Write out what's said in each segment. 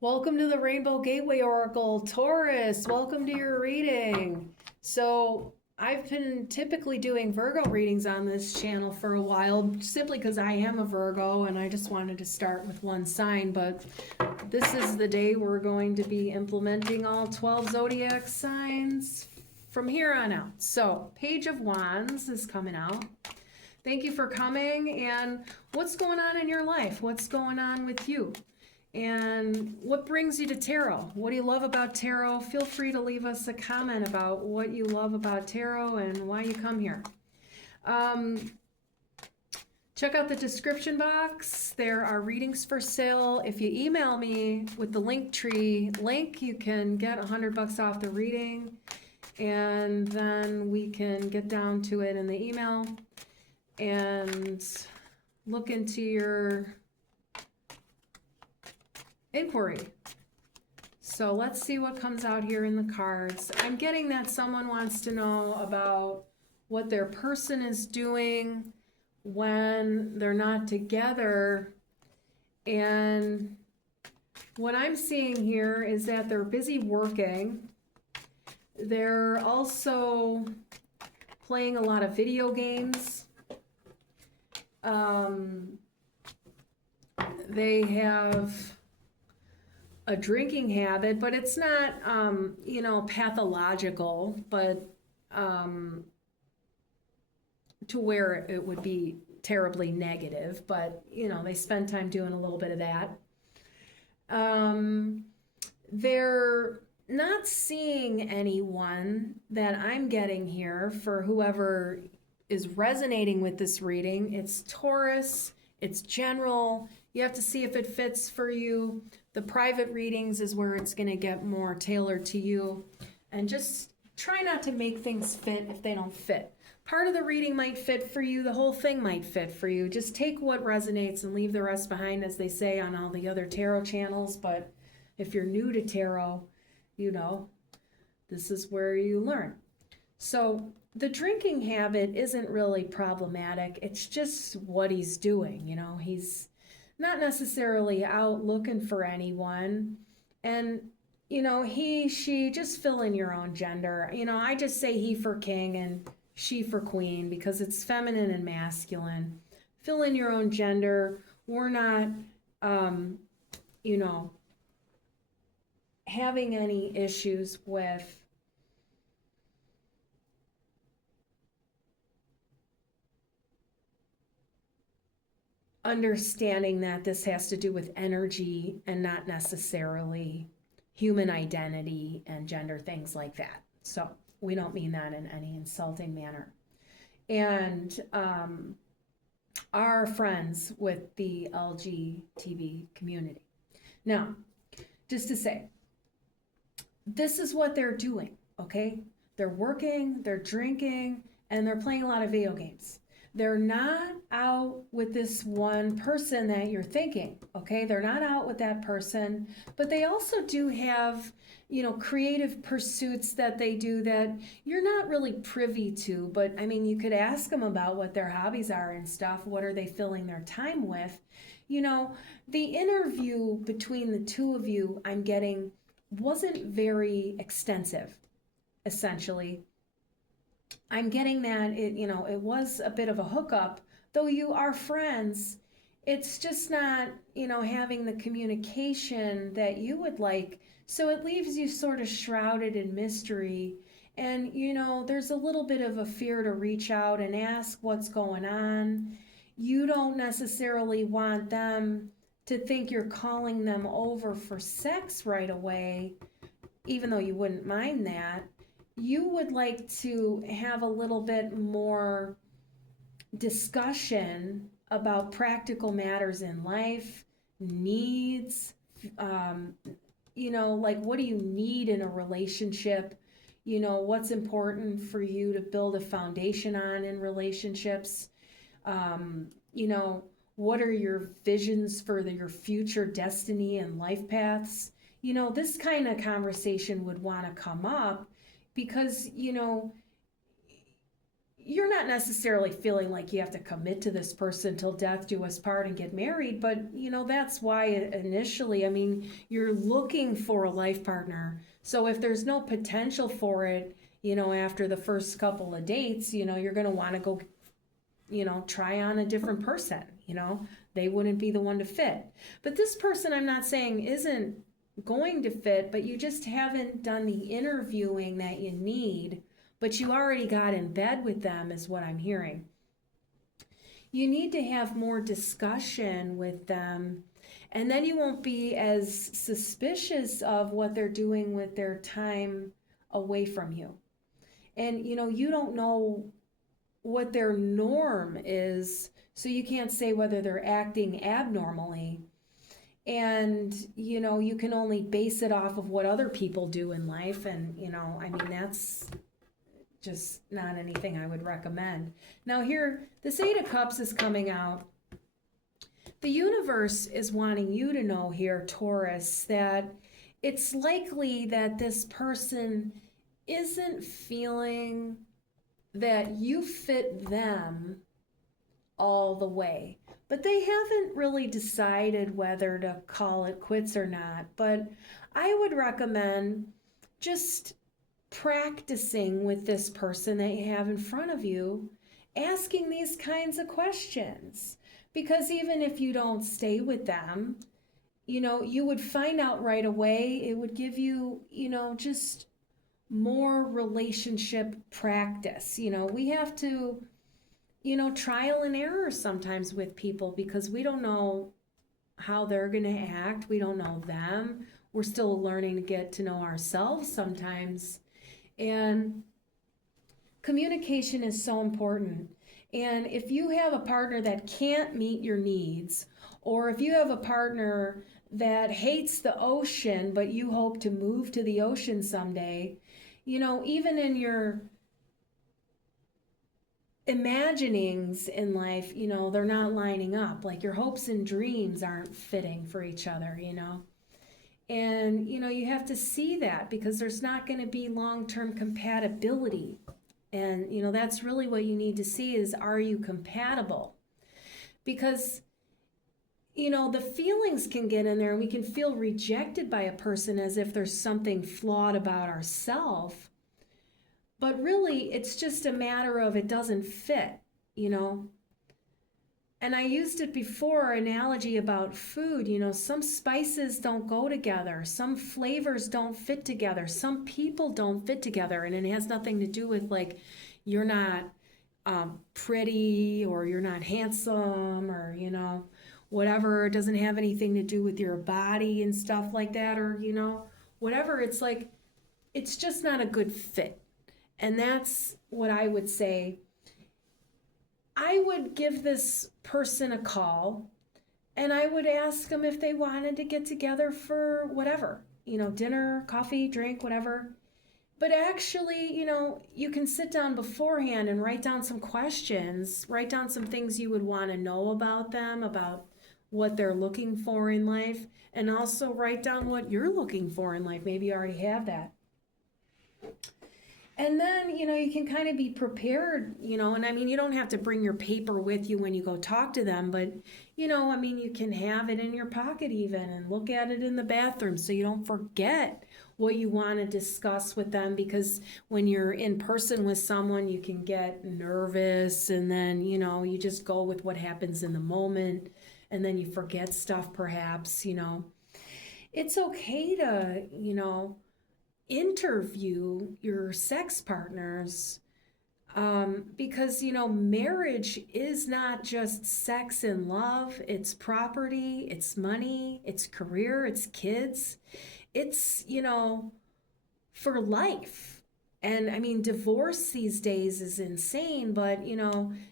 Welcome to the Rainbow Gateway Oracle, Taurus. Welcome to your reading. So, I've been typically doing Virgo readings on this channel for a while, simply because I am a Virgo and I just wanted to start with one sign. But this is the day we're going to be implementing all 12 zodiac signs from here on out. So, Page of Wands is coming out. Thank you for coming. And what's going on in your life? What's going on with you? And what brings you to tarot? What do you love about tarot? Feel free to leave us a comment about what you love about tarot and why you come here. Check out the description box. There are readings for sale. If you email me with the Linktree link, you can get $100 off the reading, and then we can get down to it in the email and look into your inquiry. So let's see what comes out here in the cards. I'm getting that someone wants to know about what their person is doing when they're not together. And what I'm seeing here is that they're busy working. They're also playing a lot of video games. They have a drinking habit, but it's not, pathological, but to where it would be terribly negative. But, they spend time doing a little bit of that. They're not seeing anyone that I'm getting here for whoever is resonating with this reading. It's Taurus, it's general. You have to see if it fits for you. The private readings is where it's going to get more tailored to you. And just try not to make things fit if they don't fit. Part of the reading might fit for you. The whole thing might fit for you. Just take what resonates and leave the rest behind, as they say on all the other tarot channels. But if you're new to tarot, this is where you learn. So the drinking habit isn't really problematic. It's just what he's doing. He's not necessarily out looking for anyone. And, he, she, just fill in your own gender. I just say he for king and she for queen because it's feminine and masculine. Fill in your own gender. We're not, having any issues with understanding that this has to do with energy and not necessarily human identity and gender, things like that. So we don't mean that in any insulting manner. And are friends with the LGBT community. Now, just to say, this is what they're doing, okay? They're working, they're drinking, and they're playing a lot of video games. They're not out with this one person that you're thinking, okay? They're not out with that person, but they also do have, creative pursuits that they do that you're not really privy to. But I mean, you could ask them about what their hobbies are and stuff. What are they filling their time with? The interview between the two of you, I'm getting, wasn't very extensive, essentially. I'm getting that it was a bit of a hookup, though you are friends. It's just not, having the communication that you would like. So it leaves you sort of shrouded in mystery. And, there's a little bit of a fear to reach out and ask what's going on. You don't necessarily want them to think you're calling them over for sex right away, even though you wouldn't mind that. You would like to have a little bit more discussion about practical matters in life, needs, like what do you need in a relationship? What's important for you to build a foundation on in relationships? What are your visions for your future destiny and life paths? This kind of conversation would want to come up because, you're not necessarily feeling like you have to commit to this person till death do us part and get married, but that's why initially, I mean, you're looking for a life partner. So if there's no potential for it, after the first couple of dates, you're going to want to go, try on a different person, they wouldn't be the one to fit. But this person, I'm not saying isn't going to fit, but you just haven't done the interviewing that you need, but you already got in bed with them, is what I'm hearing. You need to have more discussion with them, and then you won't be as suspicious of what they're doing with their time away from you. And you don't know what their norm is, so you can't say whether they're acting abnormally. And you can only base it off of what other people do in life, and I mean, that's just not anything I would recommend. Now here, this Eight of Cups is coming out. The universe is wanting you to know here, Taurus, that it's likely that this person isn't feeling that you fit them all the way. But they haven't really decided whether to call it quits or not. But I would recommend just practicing with this person that you have in front of you, asking these kinds of questions. Because even if you don't stay with them, you would find out right away. It would give you, just more relationship practice. We have to, trial and error sometimes with people, because we don't know how they're going to act. We don't know them. We're still learning to get to know ourselves sometimes. And communication is so important. And if you have a partner that can't meet your needs, or if you have a partner that hates the ocean, but you hope to move to the ocean someday, even in your imaginings in life, they're not lining up. Like your hopes and dreams aren't fitting for each other, And, you have to see that, because there's not going to be long-term compatibility. And, that's really what you need to see is, are you compatible? Because, the feelings can get in there, and we can feel rejected by a person as if there's something flawed about ourselves. But really, it's just a matter of it doesn't fit, And I used it before, analogy about food. Some spices don't go together. Some flavors don't fit together. Some people don't fit together. And it has nothing to do with like, you're not pretty, or you're not handsome, or, whatever. It doesn't have anything to do with your body and stuff like that, or, whatever. It's like, it's just not a good fit. And that's what I would say. I would give this person a call, and I would ask them if they wanted to get together for whatever, dinner, coffee, drink, whatever. But actually, you can sit down beforehand and write down some questions, write down some things you would want to know about them, about what they're looking for in life, and also write down what you're looking for in life. Maybe you already have that. And then, you can kind of be prepared, and I mean, you don't have to bring your paper with you when you go talk to them, but, I mean, you can have it in your pocket even, and look at it in the bathroom so you don't forget what you want to discuss with them, because when you're in person with someone, you can get nervous, and then, you just go with what happens in the moment, and then you forget stuff perhaps, It's okay to, interview your sex partners, because marriage is not just sex and love. It's property, it's money, it's career, it's kids, it's for life. And I mean, divorce these days is insane, but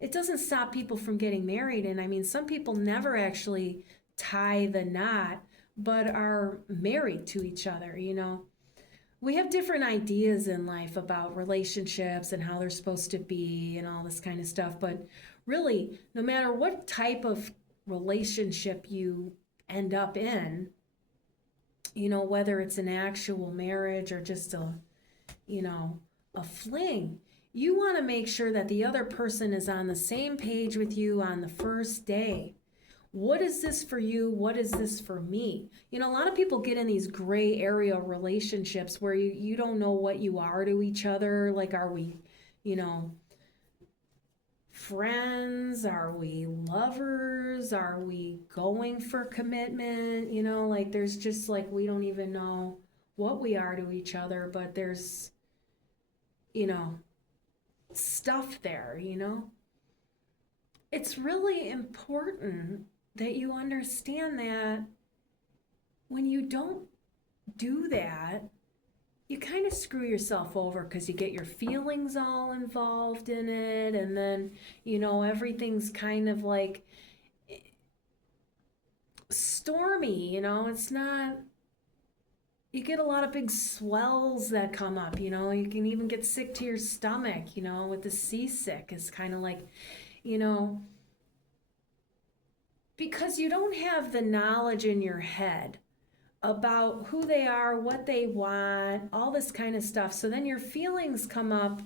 it doesn't stop people from getting married. And I mean, some people never actually tie the knot, but are married to each other. We have different ideas in life about relationships and how they're supposed to be and all this kind of stuff. But really, no matter what type of relationship you end up in, whether it's an actual marriage or just a fling, You want to make sure that the other person is on the same page with you on the first day. What is this for you? What is this for me? You know, a lot of people get in these gray area relationships where you don't know what you are to each other. Like, are we, you know, friends? Are we lovers? Are we going for commitment? You know, like there's just like we don't even know what we are to each other, but there's, you know, stuff there, you know? It's really important that you understand that when you don't do that, you kind of screw yourself over because you get your feelings all involved in it, and then, you know, everything's kind of like stormy, you know, it's not, you get a lot of big swells that come up, you know, you can even get sick to your stomach, you know, with the seasick. It's kind of like, you know, because you don't have the knowledge in your head about who they are, what they want, all this kind of stuff. So then your feelings come up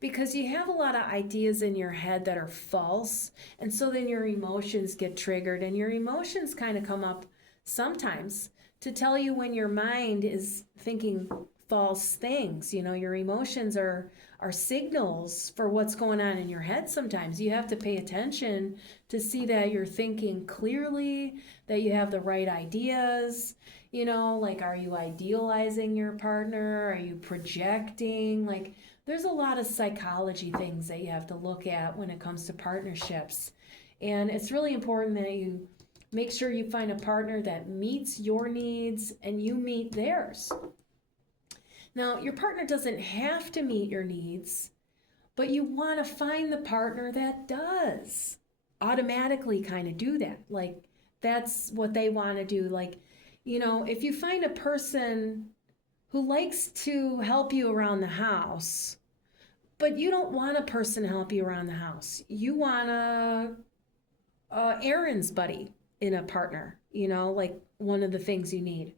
because you have a lot of ideas in your head that are false. And so then your emotions get triggered, and your emotions kind of come up sometimes to tell you when your mind is thinking false things. You know, your emotions are signals for what's going on in your head. Sometimes you have to pay attention to see that you're thinking clearly, that you have the right ideas. You know, like, are you idealizing your partner? Are you projecting? Like, there's a lot of psychology things that you have to look at when it comes to partnerships. And it's really important that you make sure you find a partner that meets your needs and you meet theirs. Now, your partner doesn't have to meet your needs, but you want to find the partner that does automatically kind of do that. Like, that's what they want to do. Like, you know, if you find a person who likes to help you around the house, but you don't want a person to help you around the house, you want a errands buddy in a partner, you know, like one of the things you need.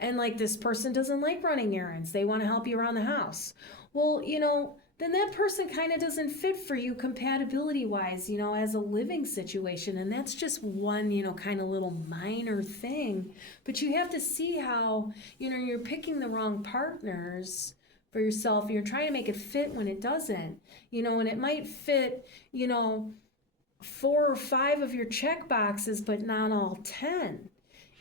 And like, this person doesn't like running errands, they want to help you around the house. Well, you know, then that person kind of doesn't fit for you compatibility wise, you know, as a living situation. And that's just one, you know, kind of little minor thing. But you have to see how, you know, you're picking the wrong partners for yourself. You're trying to make it fit when it doesn't, you know, and it might fit, you know, 4 or 5 of your check boxes, but not all 10.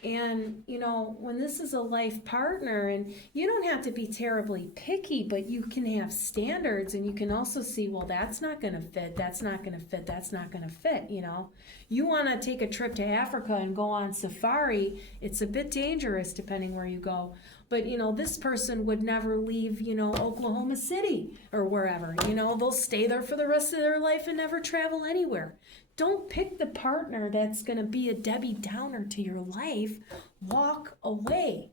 And, you know, when this is a life partner, and you don't have to be terribly picky, but you can have standards, and you can also see, well, that's not going to fit, that's not going to fit, that's not going to fit, you know. You want to take a trip to Africa and go on safari, it's a bit dangerous depending where you go. But, you know, this person would never leave, you know, Oklahoma City or wherever. You know, they'll stay there for the rest of their life and never travel anywhere. Don't pick the partner that's going to be a Debbie Downer to your life. Walk away.